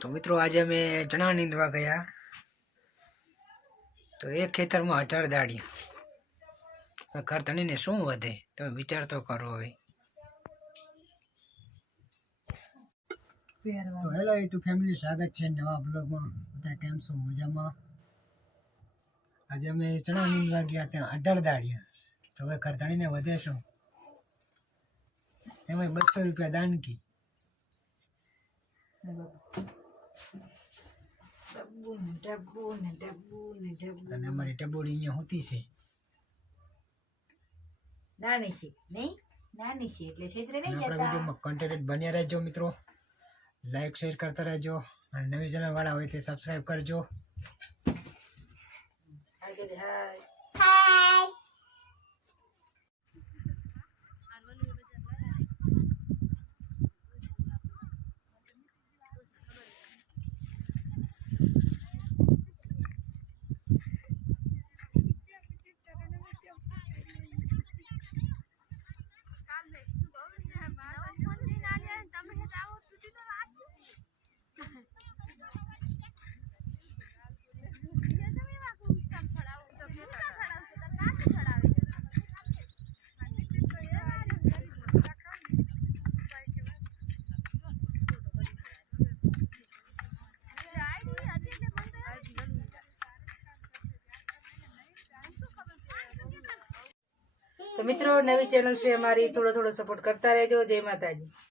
તો મિત્રો આજે અમે ચણા નીંદવા ગયા. તો એક ખેતરમાં અઢાર દાડિયા. ઘર ધણીને શું વધે, તમે વિચાર તો કરો હવે. તો હેલો યુટ્યુબ ફેમિલી, સ્વાગત છે નવા બ્લોગમાં. બધા કેમ છો? મજામાં? આજે અમે ચણા નીંદવા ગયા ત્યાં અઢાર દાડિયા. તો હવે ઘર ધણીને વધે શું? એમાં બસો રૂપિયા દાનકી ડબ્બુ ને ડબ્બુ ને ડબ્બુ ને ડબ્બુ અને અમારી ટબોડી અહીંયા હોતી છે. નાની છે નહીં? નાની છે એટલે છેતરે અને નહીં આપણા વિડીયોમાં કન્ટેન્ટ બન્યા રહેજો મિત્રો. લાઈક શેર કરતા રહેજો. અને નવી ચેનલ વાળા હોય તે સબસ્ક્રાઈબ કરજો. હાય હાય. તો મિત્રો નવી ચેનલ છે અમારી. થોડો થોડો સપોર્ટ કરતા રહેજો. જય માતાજી.